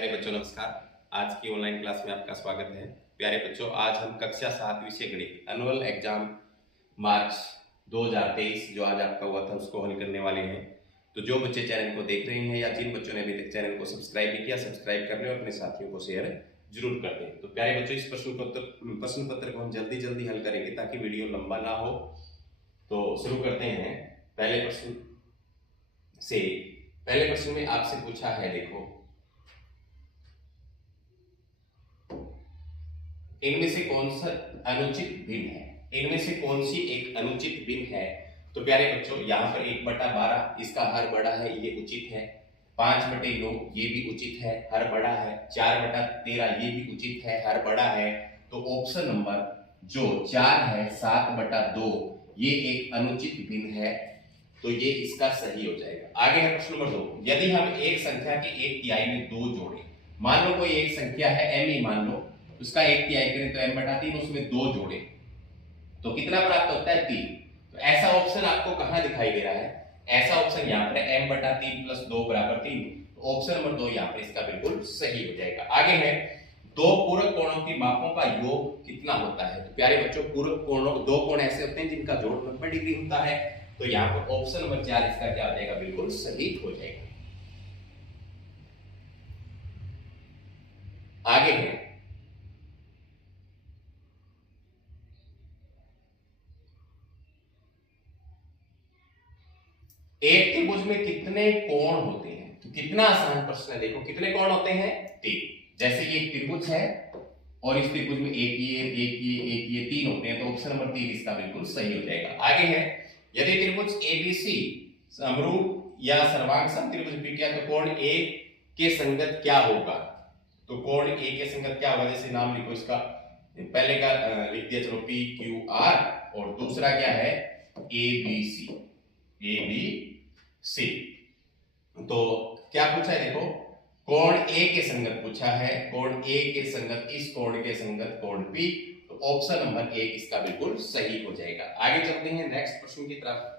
प्यारे बच्चों नमस्कार। आज की ऑनलाइन क्लास में आपका स्वागत है। प्यारे बच्चों, आज हम कक्षा 7 विषय गणित एनुअल एग्जाम मार्च 2023 जो आज आपका हुआ था उसको हल करने वाले हैं। तो जो बच्चे चैनल को देख रहे हैं या जिन बच्चों ने अभी तक चैनल को सब्सक्राइब नहीं किया, सब्सक्राइब कर लें और अपने साथियों को शेयर जरूर कर दें। तो प्यारे बच्चों, इस प्रश्न पत्र को हम जल्दी हल करेंगे ताकि वीडियो लंबा ना हो। तो शुरू करते हैं पहले प्रश्न से। पहले प्रश्न में आपसे पूछा है, देखो इनमें से कौन सा अनुचित भिन्न है, इनमें से कौन सी एक अनुचित भिन्न है। तो प्यारे बच्चों, यहाँ पर 1/12 इसका हर बड़ा है, ये उचित है। 5/9 ये भी उचित है, हर बड़ा है। 4/13 ये भी उचित है, हर बड़ा है। तो ऑप्शन नंबर जो 4 है 7/2 ये एक अनुचित भिन्न है, तो ये इसका सही हो जाएगा। आगे है प्रश्न नंबर 2। यदि हम एक संख्या के 1/3 में 2 जोड़े, मान लो कोई एक संख्या है m ही मान लो, उसका 1/3 करें तो m/3, उसमें 2 जोड़े तो कितना प्राप्त होता है 3। तो ऐसा ऑप्शन आपको कहां दिखाई दे रहा है? ऐसा ऑप्शन यहाँ पर m/3 + 2 = 3। तो ऑप्शन नंबर 2 यहाँ पर इसका बिल्कुल सही हो जाएगा। आगे है दो पूरक कोणों की मापों का योग कितना होता है। तो प्यारे बच्चों, पूरक कोणों, दो कोण ऐसे होते हैं जिनका जोड़ 90 डिग्री होता है। तो यहाँ पर ऑप्शन नंबर 4 इसका क्या हो जाएगा? बिल्कुल सही हो जाएगा। आगे है एक त्रिभुज में कितने कोण होते हैं। तो कितना आसान प्रश्न है। देखो कितने कोण होते हैं? 3। जैसे ये एक त्रिभुज है और इस त्रिभुज में एक ये 3 होते हैं, तो ऑप्शन नंबर 3 इसका बिल्कुल सही हो जाएगा। आगे है यदि त्रिभुज एबीसी समरूप या सर्वांग समत्रिभुज भी क्या, तो कोण ए के संगत क्या होगा। तो कोण ए के संगत क्या होगा? जैसे नाम लिखो इसका, पहले का लिख दिया चलो पी क्यू आर, और दूसरा क्या है ए बी सी। तो क्या पूछा है? देखो कोण ए के संगत पूछा है, कोण ए के संगत इस कोण के संगत कोण पी। तो ऑप्शन नंबर 1 इसका बिल्कुल सही हो जाएगा। आगे चलते हैं नेक्स्ट प्रश्न की तरफ।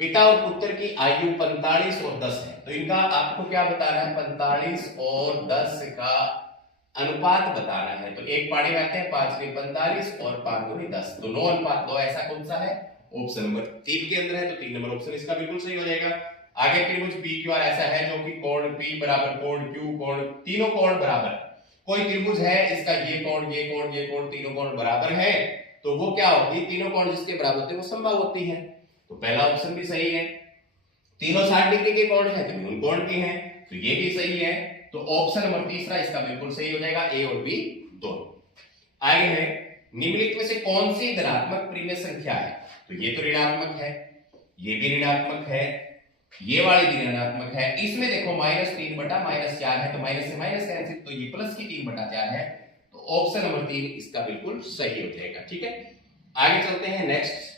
पिता और पुत्र की आयु 45 और 10 है। तो इनका आपको क्या बताना है? 45 और 10 का अनुपात बताना है। तो एक पानी में आते हैं 5 में 45 और 5 दूनी 10, तो 9:2। ऐसा कौन सा है? ऑप्शन नंबर 3 के अंदर है। तो 3 नंबर ऑप्शन इसका बिल्कुल सही हो जाएगा। आगे त्रिभुज पी क्यू आर ऐसा है जो कि कोण पी बराबर कोण क्यू, कोण तीनों कोण बराबर। कोई त्रिभुज है इसका ये कोण तीनों कोण बराबर है, तो वो क्या होगी? तीनों कोण जिसके बराबर होते हैं वो समबाहु होती है। तो पहला ऑप्शन भी सही है। तीनों 60 डिग्री के कोण है तो मूल कोण के हैं, तो ये भी सही है। तो ऑप्शन नंबर तीसरा इसका बिल्कुल सही हो जाएगा, ए और बी दोनों। आगे है निम्नलिखित में से कौन सी धनात्मक परिमेय संख्या है। तो ये तो ऋणात्मक है, ये भी ऋणात्मक है, ये वाली भी ऋणात्मक है। इसमें देखो -3/-4 है, तो माइनस से माइनस कैंसिल, तो ये प्लस की 3/4 है। तो ऑप्शन नंबर 3 इसका बिल्कुल सही हो जाएगा। ठीक है, आगे चलते हैं नेक्स्ट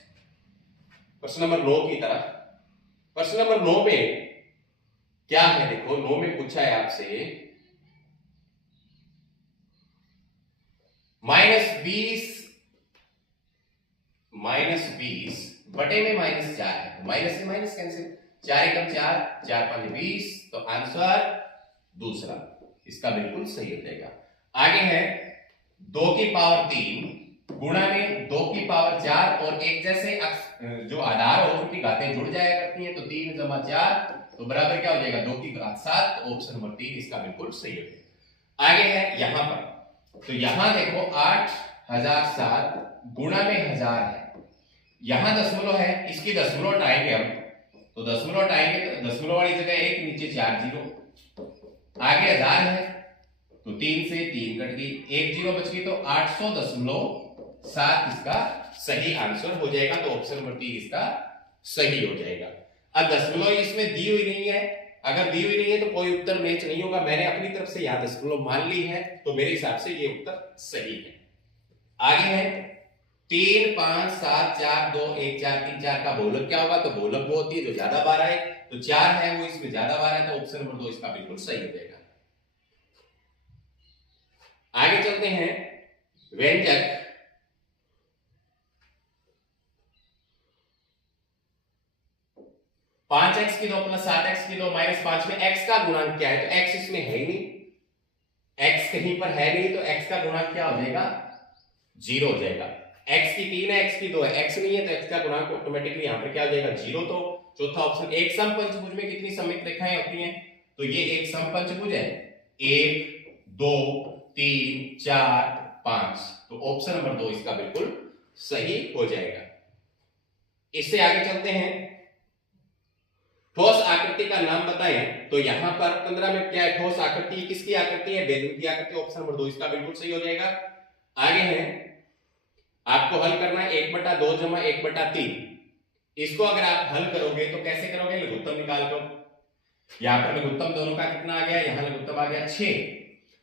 प्रश्न नंबर 9 की तरफ। प्रश्न नंबर 9 में क्या है? देखो 9 में पूछा है आपसे -20 बटे में -4 है, माइनस से माइनस कैंसिल, 4 एकम 4, 4 5 20। तो आंसर दूसरा इसका बिल्कुल सही हो जाएगा। आगे है 2 की पावर 3 गुणा में 2 की पावर 4, और एक जैसे जो आधार हो उनकी घातें जुड़ जाया करती हैं, तो 3 + 4 तो बराबर क्या हो जाएगा? 2 की घात 7। तो ऑप्शन नंबर 3 इसका बिल्कुल सही हो जाएगा। आगे है यहां पर, तो यहां देखो 8007 गुणा में 1000 है, यहां दशमलव है, इसकी दशमलव हटाएंगे हम, तो दशमलव हटाएंगे तो दशमलव वाली जगह 1, नीचे 4 जीरो। आगे 1000 है तो 3 से 3 कट गई, 1 जीरो बच गई, तो 800.7 इसका सही आंसर हो जाएगा। तो ऑप्शन नंबर 3 इसका सही हो जाएगा। अब दशमलव इसमें दी हुई नहीं है, अगर दी हुई नहीं है तो कोई उत्तर मैच नहीं होगा। मैंने अपनी तरफ से यहां दशमलव मान ली है, तो मेरे हिसाब से ये उत्तर सही है। आगे है 3 5 7 4 2 1 4 3 4 का बहुलक क्या होगा? तो बहुलक वो होती है जो ज्यादा बार आए, तो 4 है वो इसमें ज्यादा बार है, तो ऑप्शन नंबर 2 इसका बिल्कुल सही हो जाएगा। आगे चलते हैं व्यंजक 5x की 2 प्लस 7x की 2 माइनस 5 में x का गुणांक क्या है? तो x इसमें है ही नहीं, x कहीं पर है नहीं, तो x का गुणांक क्या हो जाएगा? 0 हो जाएगा। x की 3 है, x की 2 है, x नहीं है तो x का गुणांक ऑटोमेटिकली यहां पर क्या हो जाएगा? 0। तो चौथा ऑप्शन। एक समपंचभुज में कितनी सममित रेखाएं होती हैं? तो ये एक समपंचभुज है, 1 2 3 4 5, तो ऑप्शन नंबर 2 इसका बिल्कुल सही हो जाएगा। इससे आगे चलते हैं, ठोस आकृति का नाम बताएं। तो यहां पर 15 में क्या है? ठोस आकृति किसकी आकृति है? बेलन की आकृति, ऑप्शन नंबर 2 इसका बिल्कुल सही हो जाएगा। आगे है, आपको हल करना है 1/2 जमा 1/3। इसको अगर आप हल करोगे तो कैसे करोगे? लघुत्तम निकाल कर। यहां पर लघुत्तम दोनों का कितना आ गया? यहां लघुत्तम आ गया 6,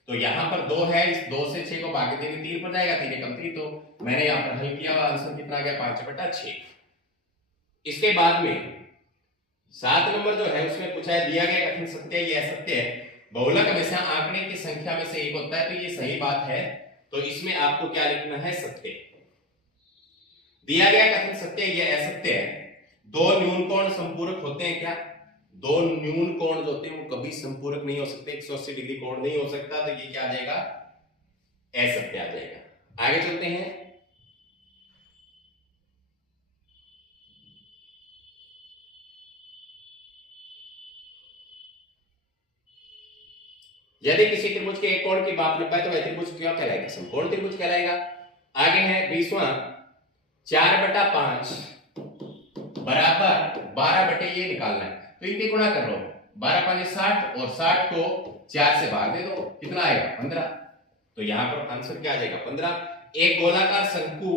तो यहां पर 2 है, इस 2 से 6 को भाग देंगे 3 पर जाएगा, 3 एकम 3, तो मैंने यहां पर हल किया, आंसर कितना आ गया? 5/6। इसके बाद में 7 नंबर जो है उसमें पूछा है, दिया गया कथन सत्य है, ये असत्य है। बहुलक हमेशा आंकड़े की संख्या में से एक होता है, तो ये सही बात है, तो इसमें आपको क्या लिखना है? सत्य। दिया गया कथन सत्य है, ये असत्य है। दो न्यून कोण संपूरक होते हैं क्या? दो न्यून कोण जो होते हैं वो कभी संपूरक नहीं हो सकते, 180 डिग्री कोण नहीं हो सकता, तो ये क्या आ जाएगा? असत्य आ जाएगा। आगे चलते हैं, यदि किसी त्रिभुज के एक कोण की माप निकाले तो वह त्रिभुज क्या कहलाएगा? समकोण त्रिभुज कहलाएगा। आगे है 20वां, 4/5 बराबर 12 ये निकालना है, तो इनके गुणा कर लो, 12 5 60 और 60 को 4 से भाग दे दो, कितना आएगा? 15। तो यहां पर आंसर क्या आ जाएगा? 15। एक गोलाकार शंकु,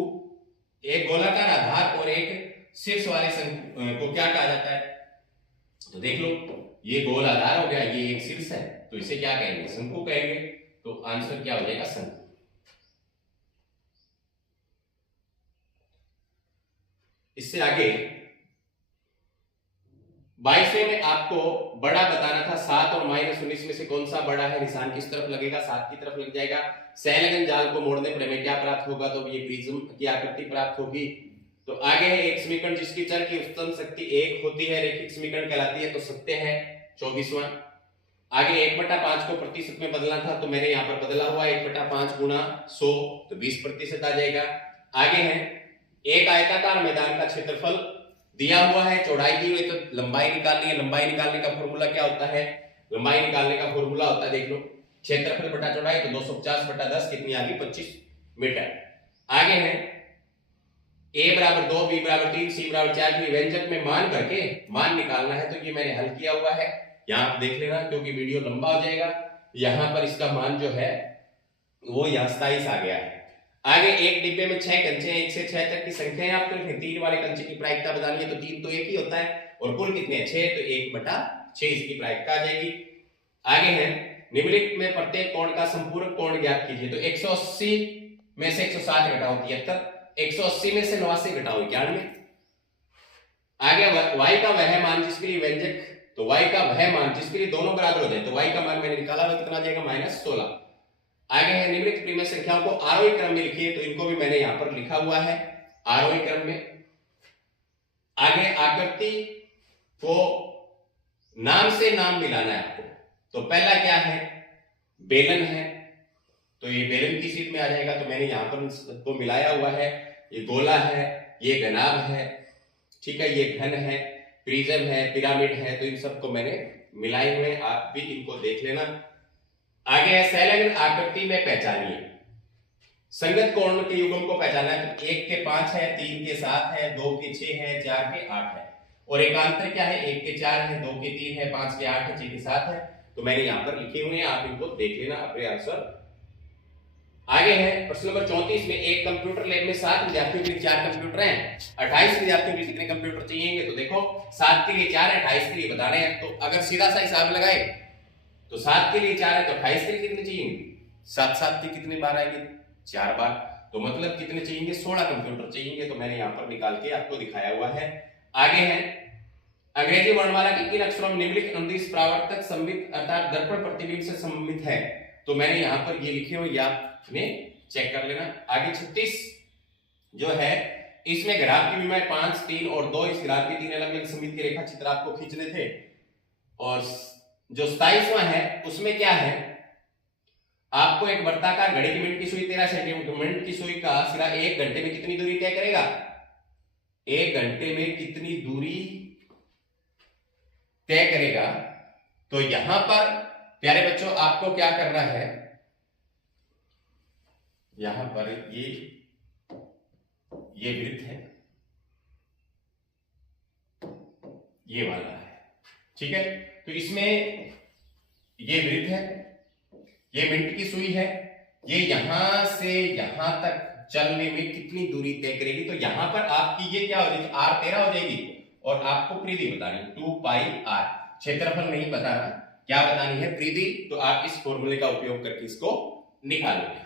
एक गोलाकार आधार और एक शीर्ष वाले शंकु को क्या कहा जाता है? तो देख लो, ये गोल आधार हो गया, ये एक शीर्ष है, तो इसे क्या कहेंगे? शंकु कहेंगे। तो आंसर क्या हो जाएगा? शंकु। इससे आगे 22वें में आपको बड़ा बताना था, 7 और -19 में से कौन सा बड़ा है? निशान किस तरफ लगेगा? 7 की तरफ लग जाएगा। सैलगन जाल को मोड़ने पर हमें क्या प्राप्त होगा? तो ये प्रिज्म की आकृति प्राप्त होगी। तो आगे है एक समीकरण जिसकी चर की उच्चतम शक्ति 1 होती है, रेखिक समीकरण कहलाती है, तो सत्य है। 24वां, आगे 1/5 को प्रतिशत में बदलना था, तो मैंने यहाँ पर बदला हुआ 1/5 गुणा 100, तो 20% आ जाएगा। आगे है, एक आयताकार मैदान का क्षेत्रफल दिया हुआ है, चौड़ाई दी हुई, तो लंबाई निकालनी है। लंबाई निकालने का फॉर्मूला क्या होता है? लंबाई निकालने का फॉर्मूला होता है, देख लो, क्षेत्रफल बटा चौड़ाई, तो 250/10 कितनी आ गई? 25 मीटर। आगे है a बराबर 2, b बराबर 3, c बराबर 4 की व्यंजक में मान करके मान निकालना है, तो ये मैंने हल किया हुआ है, यहां पर देख लेना क्योंकि वीडियो लंबा हो जाएगा। यहां पर इसका मान जो है वो यहाँ 27 आ गया है। आगे एक डिब्बे में 6 कंचे हैं, 1 से 6 तक की संख्या है, आपको 3 वाले कंचे की प्रायिकता बतानी है, तो 3 तो एक ही होता है, और कुल कितने हैं? 6, तो 1/6 इसकी प्रायिकता आ जाएगी। आगे है, निम्नलिखित में प्रत्येक कोण का संपूरक कोण ज्ञात कीजिए। तो 180 में से 160 घटाओ 73, 180 में से 89 घटाओ 91। आगे y का वह मान जिसके लिए व्यंजक, तो y का वह मान जिसके लिए दोनों बराबर हो जाए, तो y का मान मैंने निकाला हुआ, कितना आ जाएगा? -16। आगे है, निम्नलिखित प्रीमय संख्याओं को आरोही क्रम में लिखिए, तो इनको भी मैंने यहां पर लिखा हुआ है आरोही क्रम में। आगे आकृति को नाम से नाम मिलाना है आपको, तो पहला क्या है? बेलन है, तो ये बेलन की सीट में आ जाएगा, तो मैंने यहां पर इसको मिलाया हुआ है। ये गोला है, ये घनाभ है, ठीक है, ये घन है, प्रिज्म है, पिरामिड है, तो इन सबको मैंने मिलाए हुए, आप भी इनको देख लेना। आगे है, सैलगन आकृति में पहचानिए। संगत कोण के युग्म को पहचाना है, तो 1 के 5 है, 3 के 7 है, 2 के 6 है, 4 के 8 है, और एकांतर क्या है? 1 के 4 है, 2 के 3 है, 5 के 8 है, 6 के 7 है, तो मैंने यहां पर लिखे हुए हैं, आप इनको देख लेना अपने आंसर। आगे है प्रश्न नंबर 34 में, एक कंप्यूटर लैब में 7 विद्यार्थियों के लिए 4 कंप्यूटर हैं, 28 विद्यार्थियों के लिए कितने कंप्यूटर चाहिए? तो देखो 7 के लिए 4 है, 28 के लिए बता रहे हैं, तो अगर सीधा सा हिसाब लगाए तो 7 के लिए 4 है, तो 28 के लिए कितने चाहिए? 7 7 के कितने बार आएंगे? 4 बार, तो मतलब कितने चाहिए? 16 कंप्यूटर चाहिए, तो मैंने यहां पर निकाल के आपको दिखाया हुआ है। आगे है, अंग्रेजी वर्णमाला के किन अक्षरों में निम्नलिखित अनुदिश प्रावर्तक सममित अर्थात दर्पण प्रतिबिंब से सममित है? तो मैंने यहां पर ये लिखे हुए, या में चेक कर लेना। आगे 36 जो है, इसमें ग्राफ की विमाएं 5, 3 और 2, इस ग्राफ के 3 अलग अलग समित के रेखा चित्र आपको खींचने थे। और जो 27वां है उसमें क्या है, आपको एक वर्ताकार घड़ी की मिनट की सुई 13 सेंटीमीटर, मिनट की सुई का सिरा 1 घंटे में कितनी दूरी तय करेगा, 1 घंटे में कितनी दूरी तय करेगा। तो यहां पर प्यारे बच्चों आपको क्या करना है, यहां पर ये वृत्त है, ये वाला है, ठीक है। तो इसमें ये वृत्त है, ये मिनट की सुई है, ये यहां से यहां तक चलने में कितनी दूरी तय करेगी। तो यहां पर आपकी ये क्या हो जाएगी, r 13 हो जाएगी और आपको परिधि बतानी 2 पाई r, क्षेत्रफल नहीं बताना, क्या बतानी है, परिधि। तो आप इस फॉर्मूले का उपयोग करके इसको निकालोगे।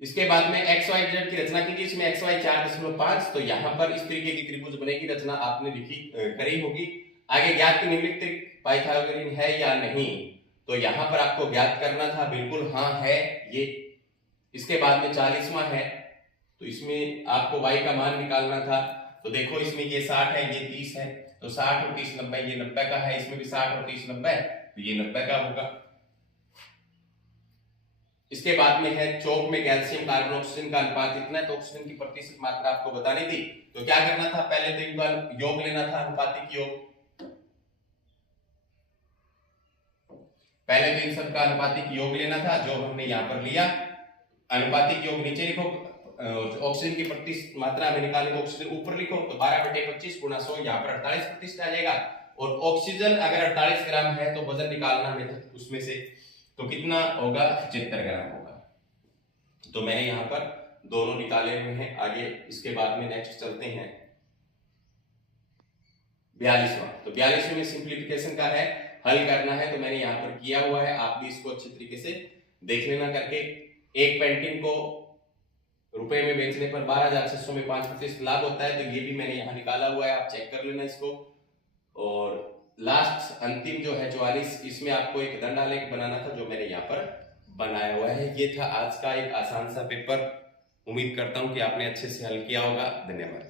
इसके बाद में एक्स वाई जेड की रचना कीजिए, इसमें एक्स वाई 4.5, तो यहां पर इस तरीके की त्रिभुज बनेगी, रचना आपने लिखी करी होगी। आगे ज्ञात की निम्नलिखित पाइथागोरियन है या नहीं, तो यहां पर आपको ज्ञात करना था, बिल्कुल हाँ है ये। इसके बाद में 40वां है, तो इसमें आपको y का मान निकालना था। तो देखो इसमें ये 60 है, ये 30 है, तो 60 और 30 90, ये 90 का है, इसमें भी 60 और 30 90, तो ये 90 का होगा। इसके बाद में है चौक में कैल्शियम कार्बन ऑक्सीजन का अनुपात कितना है, तो ऑक्सीजन की प्रतिशत मात्रा आपको बतानी थी। तो क्या करना था, पहले तो एक बार योग लेना था, अनुपातिक योग। पहले तो इन सब का अनुपातिक योग लेना था, जो हमने यहां पर लिया। अनुपातिक योग नीचे लिखो, ऑक्सीजन की प्रतिशत मात्रा में निकालें तो ऑक्सीजन ऊपर लिखो, तो 12/25 गुणा 100, यहाँ पर 48% आ जाएगा। और ऑक्सीजन अगर 48 ग्राम है तो वजन निकालना है उसमें से, तो कितना होगा, 75 ग्राम होगा। तो मैंने यहाँ पर दोनों निकाले हुए हैं। आगे इसके बाद में नेक्स्ट चलते हैं 42वां। तो 42वें में सिंप्लीफिकेशन का है, हल करना है, तो मैंने यहाँ पर किया हुआ है, आप भी इसको अच्छी तरीके से देख लेना करके। एक पेंटिंग को रुपए में बेचने पर 12,600 में 5% लाभ होता है, तो ये भी मैंने यहाँ निकाला हुआ है, आप चेक कर लेना इसको। और लास्ट अंतिम जो है 44, इसमें आपको एक दंड आलेख बनाना था, जो मैंने यहाँ पर बनाया हुआ है। ये था आज का एक आसान सा पेपर। उम्मीद करता हूँ कि आपने अच्छे से हल किया होगा। धन्यवाद।